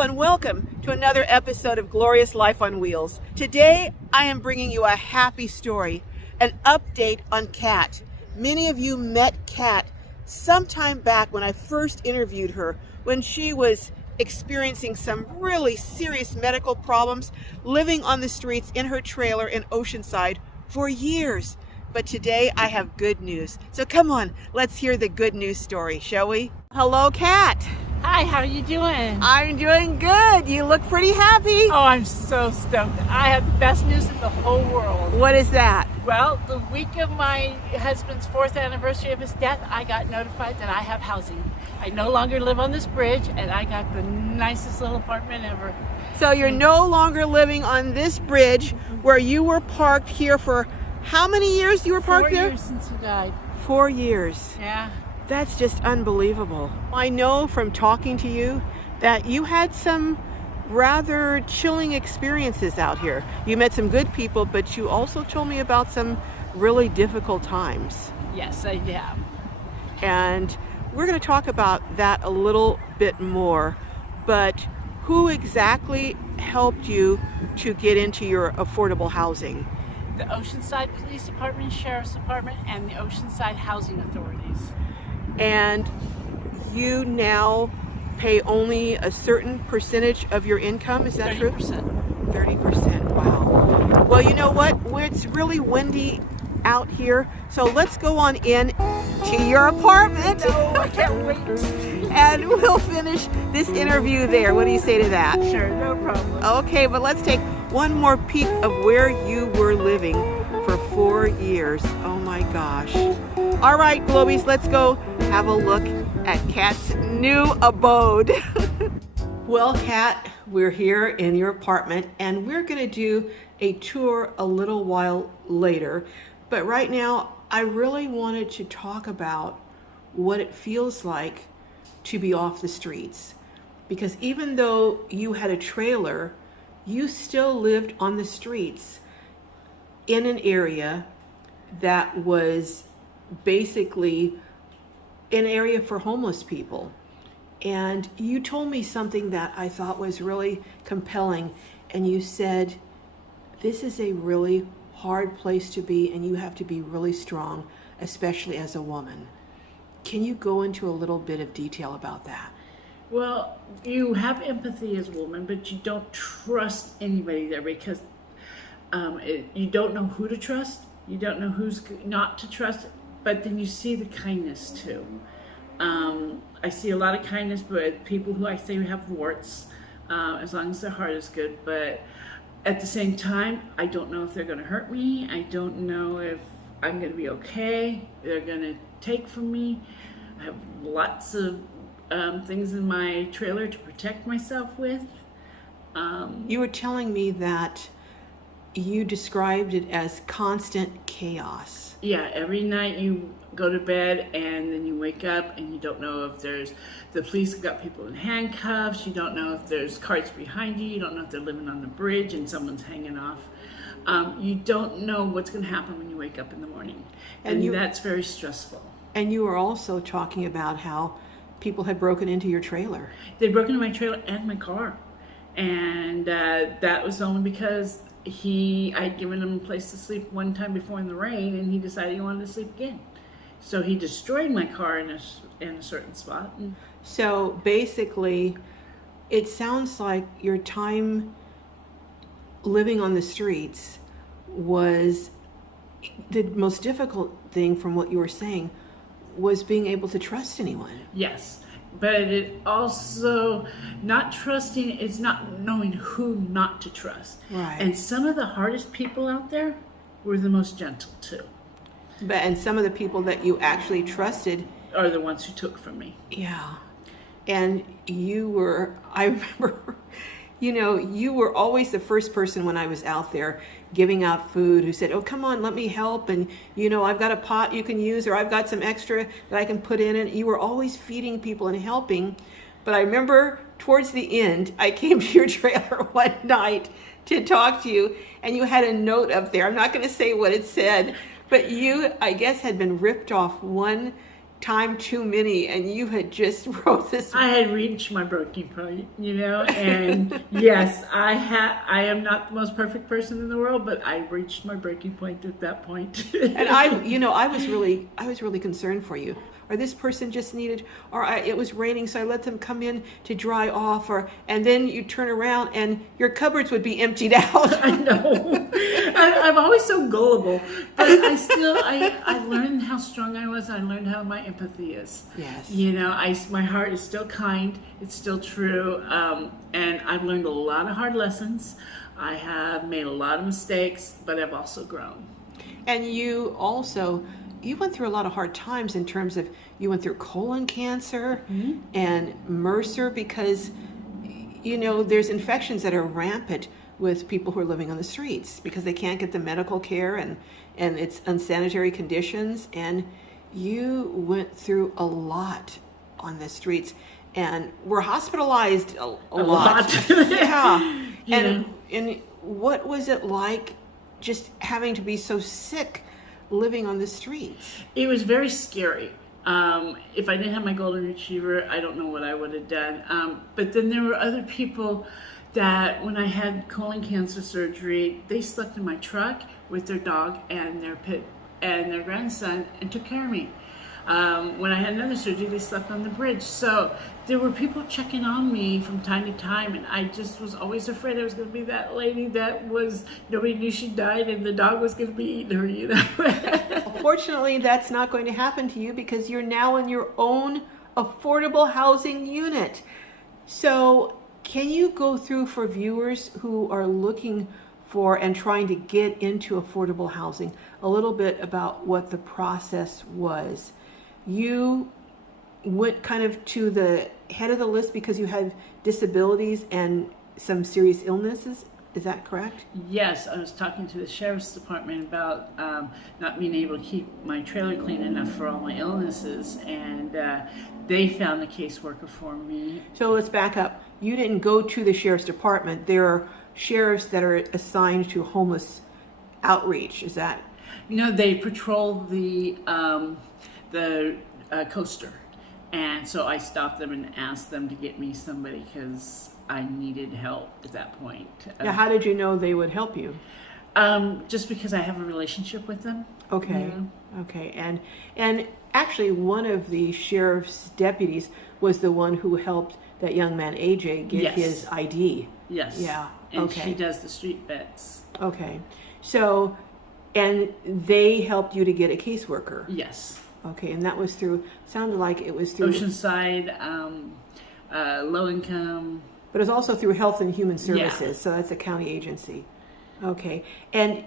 Hello and welcome to another episode of Glorious Life on Wheels. Today I am bringing you a happy story, an update on Kat. Many of you met Kat sometime back when I first interviewed her, when she was experiencing some really serious medical problems, living on the streets in her trailer in Oceanside for years. But today I have good news. So come on, let's hear the good news story, shall we? Hello, Kat. Hi, how are you doing? I'm doing good. You look pretty happy. Oh, I'm so stoked. I have the best news in the whole world. What is that? Well, the week of my husband's 4th anniversary of his death, I got notified that I have housing. I no longer live on this bridge, and I got the nicest little apartment ever. So you're no longer living on this bridge where you were parked here for how many years you were parked there? 4 years since he died. 4 years. Yeah. That's just unbelievable. I know from talking to you that you had some rather chilling experiences out here. You met some good people, but you also told me about some really difficult times. Yes, I have. And we're going to talk about that a little bit more. But who exactly helped you to get into your affordable housing? The Oceanside Police Department, Sheriff's Department, and the Oceanside Housing Authorities. And you now pay only a certain percentage of your income, is that 30%. true? 30%, wow. Well, you know what? It's really windy out here, so let's go on in to your apartment. No, I can't wait. And we'll finish this interview there. What do you say to that? Sure, no problem. Okay, but let's take one more peek of where you were living for 4 years. Oh my gosh. All right, Globies, let's go have a look at Kat's new abode. Well, Kat, we're here in your apartment and we're gonna do a tour a little while later. But right now, I really wanted to talk about what it feels like to be off the streets. Because even though you had a trailer, you still lived on the streets in an area that was basically an area for homeless people. And you told me something that I thought was really compelling. And you said, this is a really hard place to be and you have to be really strong, especially as a woman. Can you go into a little bit of detail about that? Well, you have empathy as a woman, but you don't trust anybody there because you don't know who to trust. You don't know who's not to trust, but then you see the kindness too. I see a lot of kindness, but people who I say have warts, as long as their heart is good. But at the same time, I don't know if they're going to hurt me. I don't know if I'm going to be okay. They're going to take from me. I have lots of things in my trailer to protect myself with. You were telling me that you described it as constant chaos. Yeah, every night you go to bed and then you wake up and you don't know if the police have got people in handcuffs, you don't know if there's carts behind you, you don't know if they're living on the bridge and someone's hanging off. You don't know what's going to happen when you wake up in the morning. And that's very stressful. And you were also talking about how people had broken into your trailer. They'd broken into my trailer and my car. And that was only because I'd given him a place to sleep one time before in the rain, and he decided he wanted to sleep again. So he destroyed my car in a certain spot. So basically, it sounds like your time living on the streets was the most difficult thing, from what you were saying, was being able to trust anyone. Yes. But it also, not trusting is not knowing who not to trust. Right. And some of the hardest people out there were the most gentle too. And some of the people that you actually trusted are the ones who took from me. Yeah. And I remember, you were always the first person when I was out there giving out food who said, oh, come on, let me help. And, I've got a pot you can use, or I've got some extra that I can put in it. You were always feeding people and helping. But I remember towards the end, I came to your trailer one night to talk to you, and you had a note up there. I'm not going to say what it said, but you, I guess, had been ripped off one time too many, and you had just wrote this. I had reached my breaking point, you know, and yes, I am not the most perfect person in the world, but I reached my breaking point at that point. And I was really concerned for you. Or this person just needed, it was raining, so I let them come in to dry off, and then you turn around and your cupboards would be emptied out. I know. I'm always so gullible, but I learned how strong I was. I learned how my empathy is. Yes. You know, my heart is still kind. It's still true, and I've learned a lot of hard lessons. I have made a lot of mistakes, but I've also grown. And you went through a lot of hard times in terms of you went through colon cancer and MRSA, because there's infections that are rampant with people who are living on the streets because they can't get the medical care and it's unsanitary conditions, and you went through a lot on the streets and were hospitalized a lot. Yeah. And what was it like just having to be so sick living on the streets? It was very scary. If I didn't have my golden retriever, I don't know what I would have done. But then there were other people that when I had colon cancer surgery, they slept in my truck with their dog and their grandson and took care of me. When I had another surgery, they slept on the bridge. So there were people checking on me from time to time, and I just was always afraid I was going to be that lady nobody knew she died and the dog was going to be eating her, you know. Fortunately, that's not going to happen to you because you're now in your own affordable housing unit. So can you go through, for viewers who are looking for and trying to get into affordable housing, a little bit about what the process was? You went kind of to the head of the list because you had disabilities and some serious illnesses. Is that correct? Yes, I was talking to the sheriff's department about not being able to keep my trailer clean enough for all my illnesses, and they found a caseworker for me. So let's back up. You didn't go to the sheriff's department. There are sheriffs that are assigned to homeless outreach. Is that? They patrol the coaster, and so I stopped them and asked them to get me somebody because I needed help at that point. Now, how did you know they would help you? Just because I have a relationship with them. Okay. Okay. And actually, one of the sheriff's deputies was the one who helped that young man AJ get his ID. Yes. Yeah. And she does the street vets. Okay. So, and they helped you to get a caseworker. Yes. Okay, and that was sounded like it was through Oceanside, low income. But it was also through Health and Human Services, so that's a county agency. Okay, and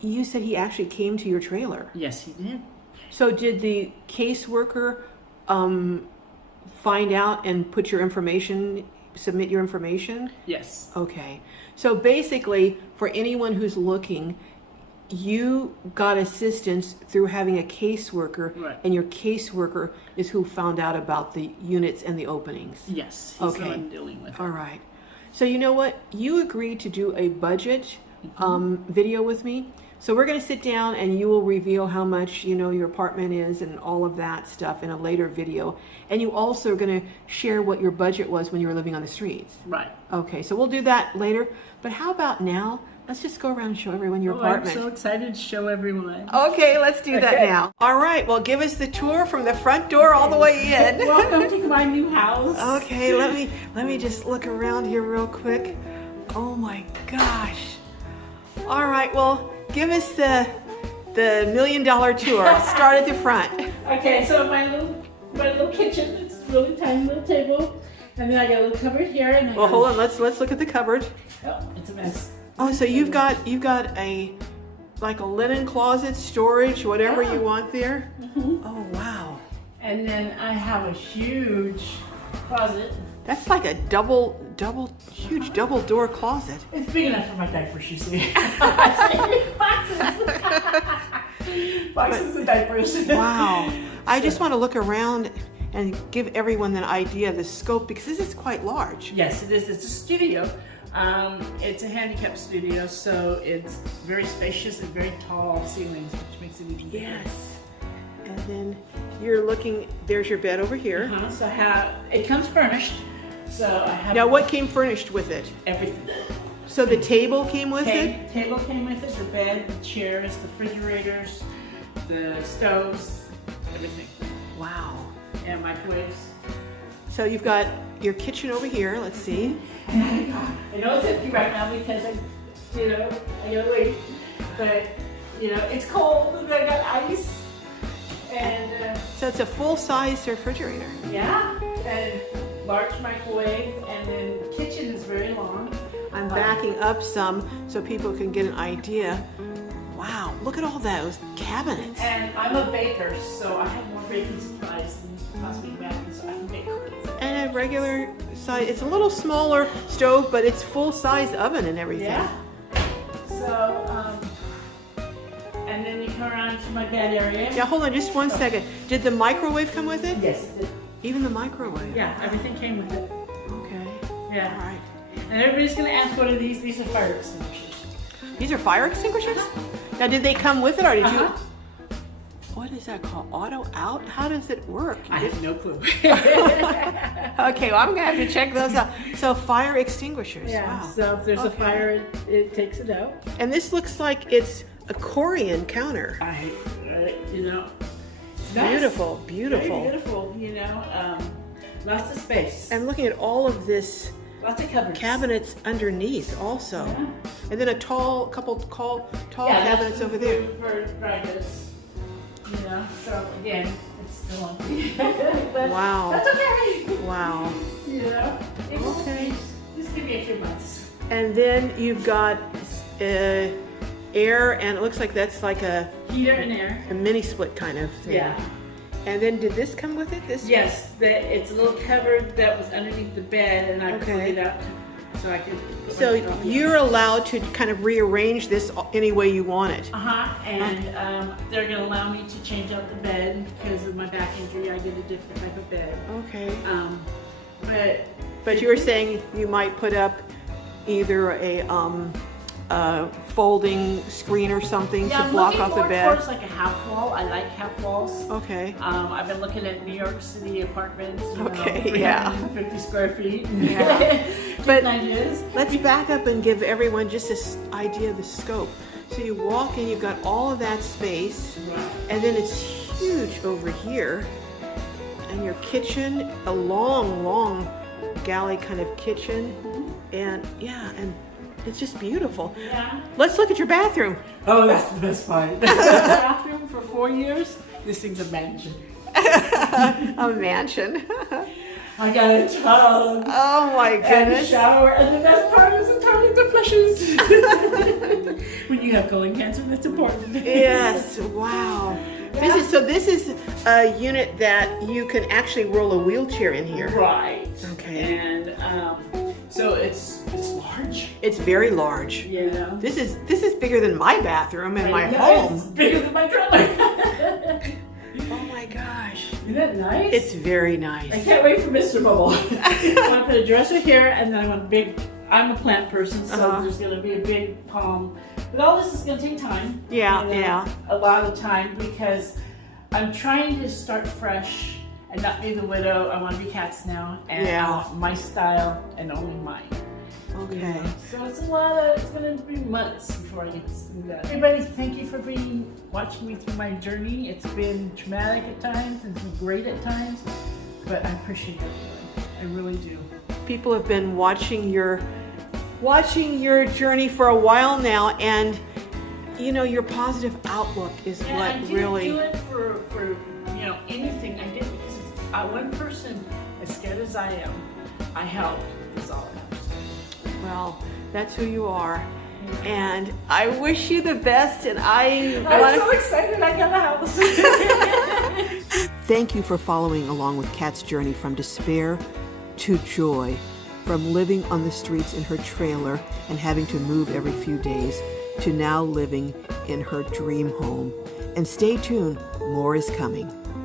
you said he actually came to your trailer. Yes, he did. So did the caseworker find out and submit your information? Yes. Okay, so basically, for anyone who's looking, you got assistance through having a caseworker, right, and your caseworker is who found out about the units and the openings. Yes, he's the one dealing with it. All right. So you know what? You agreed to do a budget video with me. So we're going to sit down and you will reveal how much your apartment is and all of that stuff in a later video. And you also are going to share what your budget was when you were living on the streets. Right. Okay, so we'll do that later. But how about now? Let's just go around and show everyone your apartment. I'm so excited to show everyone. Okay, let's do that now. All right, well, give us the tour from the front door all the way in. Welcome to my new house. Okay, let me just look around here real quick. Oh my gosh. All right, well, give us the $1 million tour. Start at the front. Okay, so my little kitchen. It's a really tiny little table, and then I got a little cupboard here. And hold on. Let's look at the cupboard. Oh, it's a mess. Oh, so you've got a linen closet, storage, whatever you want there. Oh wow! And then I have a huge closet. That's like a huge double door closet. It's big enough for my diapers, you see. Boxes of diapers. Wow! I just want to look around and give everyone an idea of the scope because this is quite large. Yes, it is. It's a studio. It's a handicap studio, so it's very spacious and very tall ceilings, which makes it even bigger. Yes. And And then you're looking, there's your bed over here. So it comes furnished. So I have Now what came furnished with it? everything. So the table came with it? Table came with it, the bed, the chairs, the refrigerators, the stoves, everything. Wow. And microwaves. So you've got your kitchen over here, let's see. I know it's empty right now because I gotta wait. But, it's cold and I got ice. And, So it's a full-size refrigerator. yeah, and large microwave, and then the kitchen is very long. I'm backing up some so people can get an idea. Wow, look at all those cabinets. And I'm a baker, so I have more baking supplies than possibly imagine, so I can make cookies. And a regular size, it's a little smaller stove, but it's full-size oven and everything. Yeah. So, and then you come around to my bed area. Yeah, hold on just one second. Did the microwave come with it? Yes, it did. Even the microwave? Yeah, everything came with it. Okay. Yeah. All right. And everybody's gonna ask what are these? These are fire extinguishers. These are fire extinguishers? Now, did they come with it or did you? Uh-huh. What is that called? Auto out? How does it work? I have no clue. Okay, well, I'm gonna have to check those out. So fire extinguishers. Yeah. Wow. So if there's a Okay. fire, it takes it out. And this looks like it's a Korean counter. It's nice. Beautiful, beautiful. Very beautiful. Lots of space. I'm looking at all of this Lots of cupboards. cabinets underneath also. Yeah. And then a couple tall cabinets over there. For dry goods. So again, it's still empty. But Wow. that's okay. Wow. It will Okay. be. Just give me a few months. And then you've got air, and it looks like that's like a Heater and air. mini split kind of thing. Yeah. And then did this come with it? This? Yes, it's a little cupboard that was underneath the bed, and I pulled Okay. it out so I could. So you're allowed to kind of rearrange this any way you want it. And they're gonna allow me to change out the bed because of my back injury. I get a different type of bed. Okay. But you were saying you might put up either a folding screen or something to block off the bed. I'm looking more towards like a half wall. I like half walls. Okay. I've been looking at New York City apartments. Okay, yeah. 350 square feet. Yeah. But ideas. let's back up and give everyone just this idea of the scope. So you walk in, you've got all of that space, and then it's huge over here. And your kitchen, a long galley kind of kitchen. And yeah, and it's just beautiful. Yeah. Let's look at your bathroom. Oh, that's the best part. That's the bathroom for 4 years. This thing's a mansion. A mansion. I got a tub. Oh my And a goodness. shower, and the best part is the toilet that flushes. When you have colon cancer, that's important. Yes, wow. Yeah. This is a unit that you can actually roll a wheelchair in here. Right. Okay. And so it's large. It's very large. Yeah. This is bigger than my bathroom in my Yeah, home. It's bigger than my trailer. Oh my gosh. Isn't that nice? It's very I nice. can't wait for Mr. Bubble. I want to put a dresser here, and then I want a big. I'm a plant person, so there's going to be a big palm. But all this is going to take time. Yeah. A lot of time because I'm trying to start fresh and not be the widow. I want to be cats now, and I want my style and only mine. Okay. So it's it's going to be months before I get to see that. Everybody, thank you for watching me through my journey. It's been traumatic at times and been great at times, but I appreciate everyone. I really do. People have been watching your journey for a while now, and your positive outlook is And what I didn't really. do it for anything. I did it because one person, as scared as I am, I help. Is all that matters. Well, that's who you are. And I wish you the best, and I'm so excited I got a house. Thank you for following along with Kat's journey from despair to joy, from living on the streets in her trailer and having to move every few days, to now living in her dream home. And stay tuned, more is coming.